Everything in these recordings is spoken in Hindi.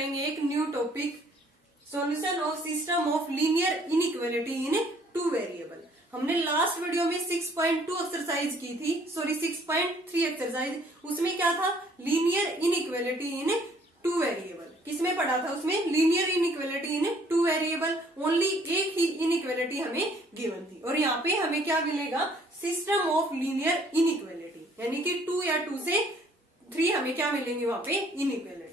करेंगे एक new topic, solution of system of linear inequality in two variable. हमने लास्ट वीडियो में 6.2 एक्सरसाइज की थी, सॉरी 6.3 एक्सरसाइज, उसमें क्या था, linear inequality in two variable. किसमें पढ़ा था, उसमें linear inequality in two variable, only एक ही इनइक्वालिटी हमें गिवन थी। और यहाँ पे हमें क्या मिलेगा, सिस्टम ऑफ लीनियर इनइक्वालिटी, यानी कि 2 या 2 से 3 हमें क्या मिलेंगे वहां पे, इनइक्वालिटी।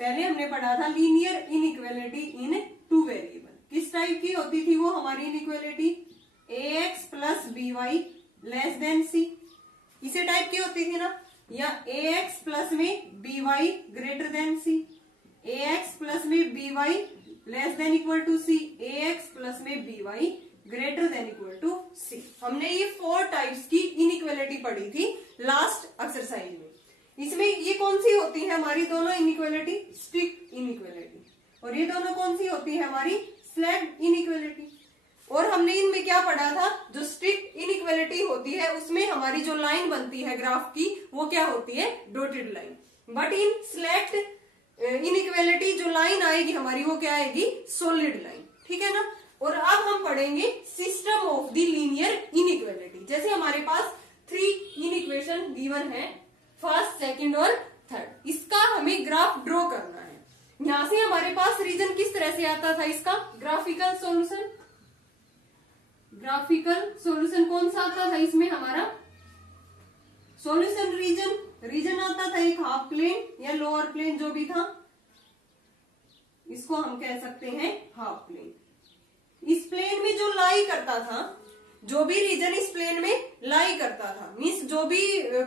पहले हमने पढ़ा था linear inequality in two variable, किस टाइप की होती थी वो हमारी inequality, ax plus by less than c, इसे टाइप की होती थी ना, या ax प्लस में by greater than c, ax plus में by less than equal to c, ax plus में by greater than equal to c। हमने ये 4 टाइप्स की इनइक्वालिटी पढ़ी थी लास्ट एक्सरसाइज में। इसमें ये कौन सी होती है हमारी दोनों इनइक्वालिटी, स्ट्रिक्ट इनइक्वालिटी, और ये दोनों कौन सी होती है हमारी, स्लैक इनइक्वालिटी। और हमने इनमें क्या पढ़ा था, जो स्ट्रिक्ट इनइक्वालिटी होती है उसमें हमारी जो लाइन बनती है ग्राफ की वो क्या होती है, dotted line. But in slaked inequality जो लाइन आएगी हमारी वो क्या आएगी, सॉलिड लाइन, ठीक है ना। और अब हम पढ़ेंगे system of the linear inequality. जैसे हमारे पास 3 इनइक्वेशन गिवन है, फर्स्ट, सेकंड और थर्ड, इसका हमें ग्राफ ड्रॉ करना है। यहां से हमारे पास रीजन किस तरह से आता था इसका, ग्राफिकल सॉल्यूशन। ग्राफिकल सॉल्यूशन कौन सा आता था इसमें हमारा, सॉल्यूशन रीजन आता था एक हाफ प्लेन या लोअर प्लेन जो भी था, इसको हम कह सकते हैं हाफ प्लेन। इस प्लेन में जो लाई करता था, जो भी रीजन इस प्लेन में लाई करता था, मीन्स जो भी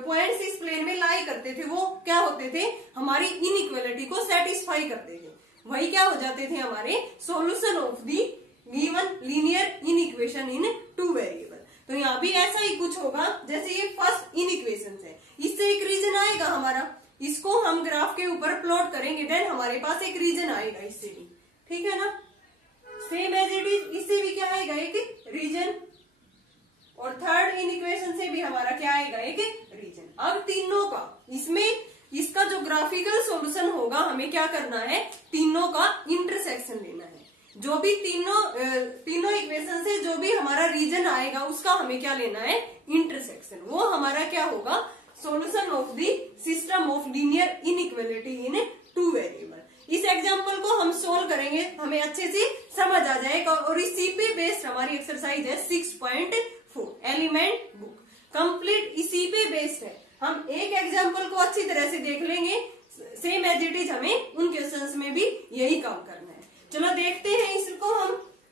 पॉइंट्स इस प्लेन में लाई करते थे वो क्या होते थे, हमारी इनइक्वालिटी को सेटिस्फाई करते थे, वही क्या हो जाते थे हमारे solution of the given linear inequation in two variable. तो यहाँ भी ऐसा ही कुछ होगा, जैसे ये फर्स्ट इनइक्वेशन है, इससे एक रीजन आएगा हमारा, इसको हम ग्राफ के ऊपर प्लॉट करेंगे, देन हमारे पास एक रीजन आएगा इससे भी, ठीक है ना। सेम एज इट इज इससे भी क्या आएगा, एक रीजन, और थर्ड इनइक्वेशन से भी हमारा क्या आएगा, एक रीजन। अब तीनों का इसमें इसका जो ग्राफिकल सॉल्यूशन होगा, हमें क्या करना है, तीनों का इंटरसेक्शन लेना है। जो भी तीनों इक्वेशन से जो भी हमारा रीजन आएगा उसका हमें क्या लेना है, इंटरसेक्शन। वो हमारा क्या होगा, solution of the system of linear inequality in two variable. इस एग्जांपल को हम सोल्व करेंगे, हमें अच्छे से समझ आ जाएगा। और इसी पे बेस्ड हमारी एक्सरसाइज है 6.4 एलिमेंट बुक, कंप्लीट इसी पे बेस्ड है। हम एक एग्जाम्पल को अच्छी तरह से देख लेंगे, सेम एज इट इज हमें उन क्वेश्चंस में भी यही काम करना है। चलो देखते हैं इसको हम,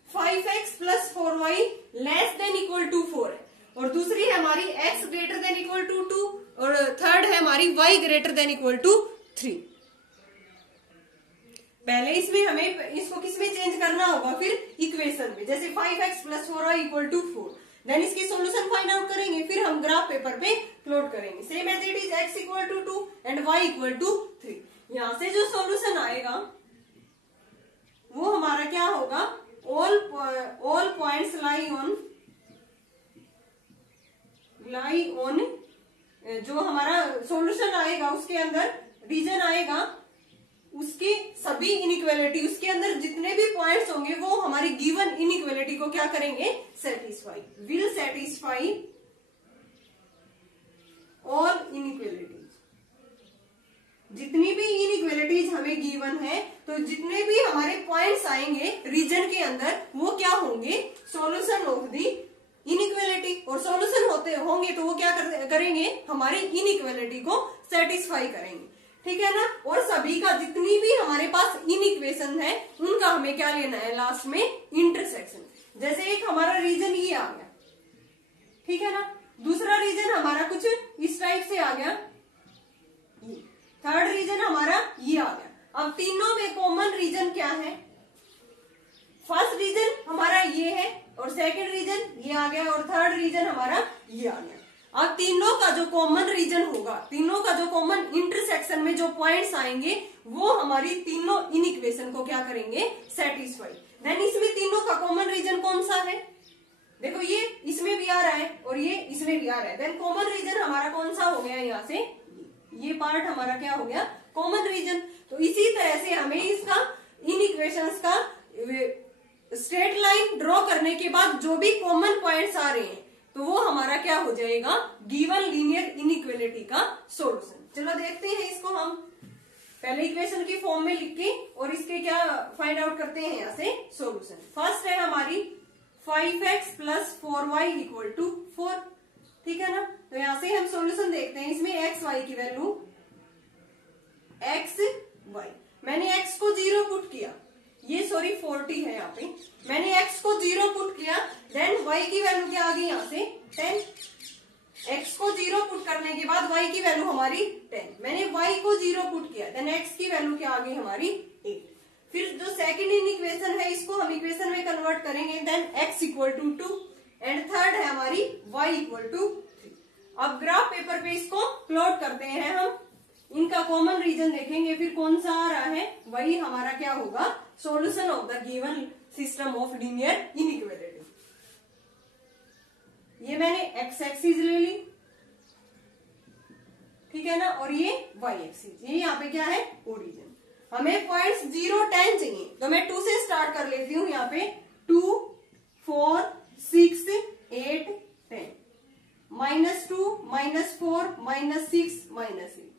5x plus 4y less than equal to 4 है, और दूसरी है हमारी x greater than equal to 2, और थर्ड है हमारी y greater than equal to 3। पहले इसमें हमें इसको किसमें चेंज करना होगा, फिर इक्वेशन में, जैसे 5x plus 4y equal to 4, then इसकी सॉल्यूशन फाइंड आउट करेंगे, फिर हम ग्राफ पेपर पे प्लॉट करेंगे। Same as it is x equal to 2 and y equal to 3। यहां से जो सॉल्यूशन आएगा वो हमारा क्या होगा, ऑल पॉइंट्स लाई ऑन जो हमारा सॉल्यूशन आएगा उसके अंदर रीजन आएगा, उसकी सभी इनइक्वालिटी, उसके अंदर जितने भी पॉइंट्स होंगे वो हमारी गिवन इनइक्वालिटी को क्या करेंगे, satisfy, will satisfy all inequalities. जितनी भी इनइक्वालिटीज हमें गिवन है, तो जितने भी हमारे पॉइंट्स आएंगे रीजन के अंदर वो क्या होंगे, सॉल्यूशन ऑफ दी इनइक्वालिटी। और सॉल्यूशन होंगे तो वो क्या करेंगे, हमारी इनइक्वालिटी को सेटिस्फाई करेंगे, ठीक है ना। और सभी का जितनी भी हमारे पास इनइक्वेशन है उनका हमें क्या लेना है, लास्ट में इंटरसेक्शन। जैसे एक हमारा रीजन ये आ गया, ठीक है ना, दूसरा रीजन हमारा कुछ इस टाइप से आ गया, थर्ड रीजन हमारा ये आ गया। अब तीनों में कॉमन रीजन क्या है, फर्स्ट रीजन हमारा ये है, और सेकंड रीजन ये आ गया, और थर्ड रीजन हमारा ये आ गया। अब तीनों का जो कॉमन रीजन होगा, तीनों का जो कॉमन इंटरसेक्शन में जो पॉइंट्स आएंगे वो हमारी तीनों इनइक्वेशन को क्या करेंगे, सेटिस्फाई। देन इसमें तीनों का कॉमन रीजन कौन सा है, देखो ये इसमें भी आ रहा है और ये इसमें भी आ रहा है, देन कॉमन रीजन हमारा कौन सा हो गया, यहाँ से ये पार्ट हमारा क्या हो गया, कॉमन रीजन। तो इसी तरह से हमें करने के बाद जो भी कॉमन पॉइंट्स आ रहे हैं तो वो हमारा क्या हो जाएगा, गिवन लीनियर इनइक्वालिटी का सॉल्यूशन। चलो देखते हैं इसको हम पहले इक्वेशन की फॉर्म में लिख के और इसके क्या फाइंड आउट करते हैं यहाँ से सॉल्यूशन। फर्स्ट है हमारी 5x + 4y = 4, ठीक है ना। तो यहां से हम सॉल्यूशन देखते हैं। इसमें x y की वैल्यू x y, मैंने x को 0 पुट किया, ये सॉरी 40 है यहाँ पे, मैंने x को 0 पुट किया, देन y की वैल्यू क्या आ गई यहाँ से 10। x को 0 पुट करने के बाद y की वैल्यू हमारी 10, मैंने y को 0 पुट किया, देन x की वैल्यू क्या आ गई हमारी 8। फिर जो सेकंड इन इक्वेशन है इसको हम इक्वेशन में कन्वर्ट करेंगे, देन x = 2 एंड थर्ड है हमारी y = 3। अब ग्राफ पेपर पे इसको प्लॉट करते हैं हम, इनका कॉमन रीजन देखेंगे, फिर कौन सा आ रहा है वही हमारा क्या होगा solution of the given system of linear inequality. ये मैंने x एक्सिस ले ली, ठीक है ना, और ये y एक्सिस, ये यहाँ पे क्या है ओरिजिन। हमें पॉइंट्स 0, 10 चाहिए, तो मैं 2 से स्टार्ट कर लेती हूँ। यहाँ पे 2, 4, 6, 8, 10, -2, -4, -6, -8,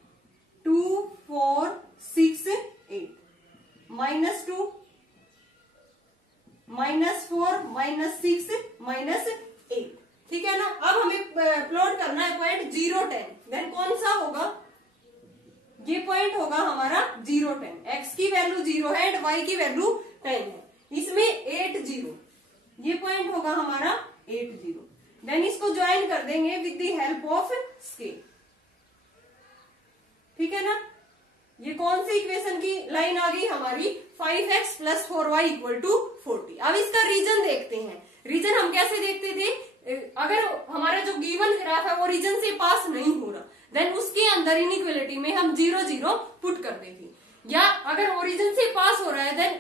2, 4, 6, 8, -2, -4, -6, -8, ठीक है ना। अब हमें प्लॉट करना है पॉइंट 0, 10, देन कौन सा होगा, ये पॉइंट होगा हमारा 0, 10, x की वैल्यू 0 है एंड y की वैल्यू 10 है, इसमें 8, 0, ये पॉइंट होगा हमारा 8, 0, देन इसको ज्वाइन कर देंगे with the help of scale, ठीक है ना। ये कौन सी इक्वेशन की लाइन आ गई हमारी 5x + 4y = 40। अब इसका रीजन देखते हैं। रीजन हम कैसे देखते थे, अगर हमारा जो गिवन ग्राफ है वो रीजन से पास नहीं हो रहा, देन उसके अंदर इनइक्वालिटी में हम 0, 0 पुट कर देंगे, या अगर ओरिजिन से पास हो रहा है देन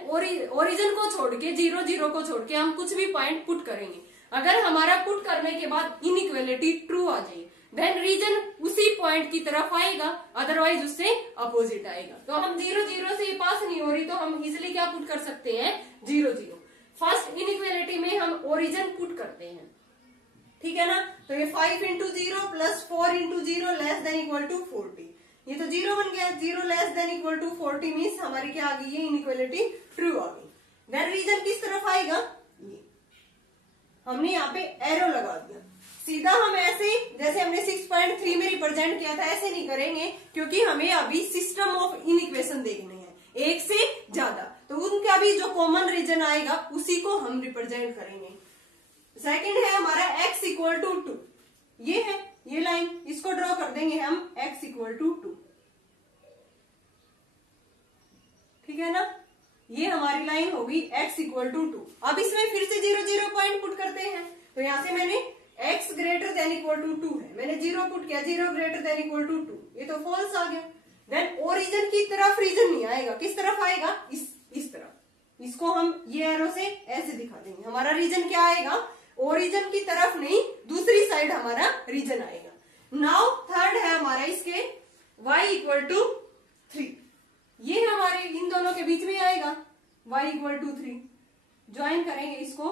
ओरिजिन को छोड़ के 0, 0 को छोड़ के हम कुछ भी पॉइंट पुट करेंगे। अगर हमारा पुट करने के बाद इनइक्वालिटी ट्रू आ जाए देन रीजन उसी पॉइंट की तरफ आएगा, अदरवाइज उससे अपोजिट आएगा। तो हम 0, 0 से पास नहीं हो रही तो हम इजिली क्या पुट कर सकते हैं 0, 0। फर्स्ट इनइक्वालिटी में हम ओरिजिन पुट करते हैं, ठीक है ना। तो ये 5 × 0 + 4 × 0 <= 40, ये तो 0 बन गया। 0 <= 40 मीन्स हमारी क्या आ गई है इनइक्वालिटी ट्रू आ गई। देन रीजन किस तरफ आएगा, ये हमने यहाँ पे एरो लगा दिया। सीधा हम ऐसे जैसे हमने 6.3 में रिप्रेजेंट किया था ऐसे नहीं करेंगे, क्योंकि हमें अभी सिस्टम ऑफ इनइक्वेशन देखने हैं, एक से ज्यादा, तो उनका भी जो कॉमन रीजन आएगा उसी को हम रिप्रेजेंट करेंगे। सेकंड है हमारा x = 2, ये है ये लाइन, इसको ड्रॉ कर देंगे हम x = 2, ठीक है ना। ये हमारी लाइन होगी x = 2। अब इसमें फिर से 0, 0 पॉइंट पुट करते हैं, तो यहां से मैंने x > 2 है, मैंने 0 पुट किया, 0 > 2, ये तो फॉल्स आ गया। देन ओरिजिन की तरफ रीजन नहीं आएगा, किस तरफ आएगा, इस तरफ। इसको हम ये एरो से ऐसे दिखा देंगे, हमारा रीजन क्या आएगा ओरिजिन की तरफ नहीं, दूसरी साइड हमारा रीजन आएगा। नाउ थर्ड है हमारा इसके y = 3, ये हमारे इन दोनों के बीच में आएगा y = 3, ज्वाइन करेंगे इसको,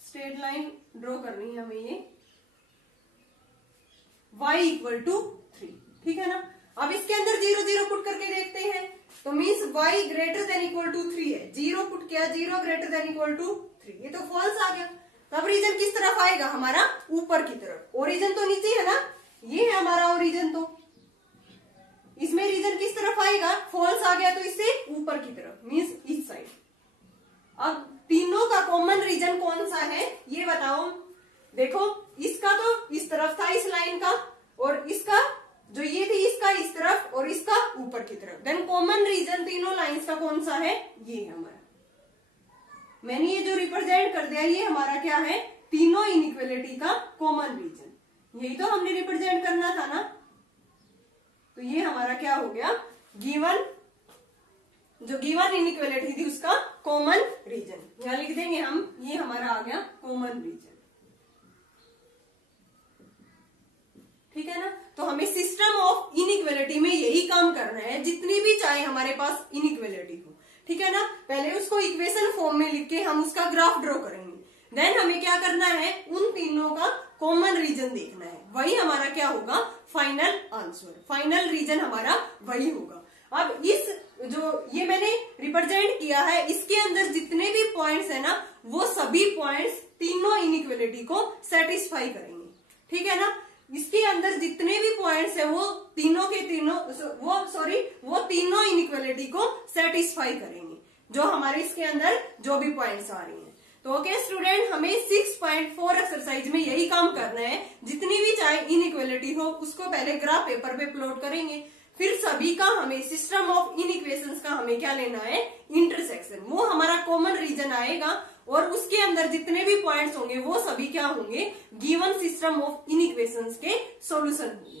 स्ट्रेट लाइन ड्रॉ करनी है हमें, ये y = 3, ठीक है ना। अब इसके अंदर 0, 0 पुट करके देखते हैं, तो मीन्स y > 3 है, 0 पुट किया, 0 > 3, ये तो फॉल्स आ गया। तब रीजन किस तरफ आएगा हमारा ऊपर की तरफ, ओरिजिन तो नीचे है ना, ये है हमारा ओरिजिन, तो इसमें रीजन किस तरफ आएगा, फॉल्स आ गया तो इससे ऊपर की तरफ, मीन्स इस साइड। अब तीनों का कॉमन रीजन कौन सा है ये बताओ। देखो इसका तो इस तरफ था इस लाइन का, और इसका जो ये थी इसका इस तरफ और इसका ऊपर की तरफ। देन कॉमन रीजन तीनों लाइंस का कौन सा है, ये है हमारा। मैंने ये जो रिप्रेजेंट कर दिया ये हमारा क्या है, तीनों इनइक्वालिटी का कॉमन रीजन, यही तो हमने रिप्रेजेंट करना था ना। तो ये हमारा क्या हो गया, गिवन जो गिवन इनइक्वालिटी थी उसका कॉमन रीजन, यहां लिख देंगे हम, ये हमारा आ गया कॉमन रीजन, ठीक है ना। तो हमें सिस्टम ऑफ इनइक्वालिटी में यही काम करना है, जितनी भी चाहे हमारे पास इनइक्वालिटी हो, ठीक है ना। पहले उसको इक्वेशन फॉर्म में लिख के हम उसका ग्राफ ड्रॉ करेंगे, देन हमें क्या करना है, उन तीनों का कॉमन रीजन देखना है, वही हमारा क्या होगा, फाइनल आंसर, फाइनल रीजन हमारा वही होगा। अब इस जो ये मैंने रिप्रेजेंट किया है, इसके अंदर जितने भी पॉइंट्स है ना, वो सभी पॉइंट्स तीनों इनइक्वालिटी को सेटिस्फाई करेंगे, ठीक है ना। इसके अंदर जितने भी पॉइंट्स है वो तीनों के तीनों वो तीनों इनइक्वालिटी को सेटिस्फाई करेंगे, जो हमारे इसके अंदर जो भी पॉइंट्स आ रही हैं। तो ओके स्टूडेंट, हमें 6.4 एक्सरसाइज में यही काम करना है, जितनी भी चाहे इनइक्वालिटी हो उसको पहले ग्राफ पेपर पे प्लॉट करेंगे, फिर सभी का हमें सिस्टम ऑफ इनइक्वेशंस का हमें क्या लेना है, इंटरसेक्शन, वो हमारा कॉमन रीजन आएगा और उसके अंदर जितने भी पॉइंट्स होंगे वो सभी क्या होंगे, गिवन सिस्टम ऑफ इनइक्वेशंस के सॉल्यूशन होंगे।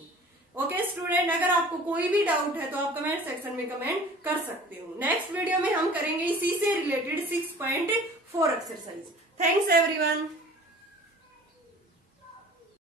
ओके स्टूडेंट, अगर आपको कोई भी डाउट है तो आप कमेंट सेक्शन में कमेंट कर सकते हो। नेक्स्ट वीडियो में हम करेंगे इसी से रिलेटेड 6.4 एक्सरसाइज। Thanks everyone.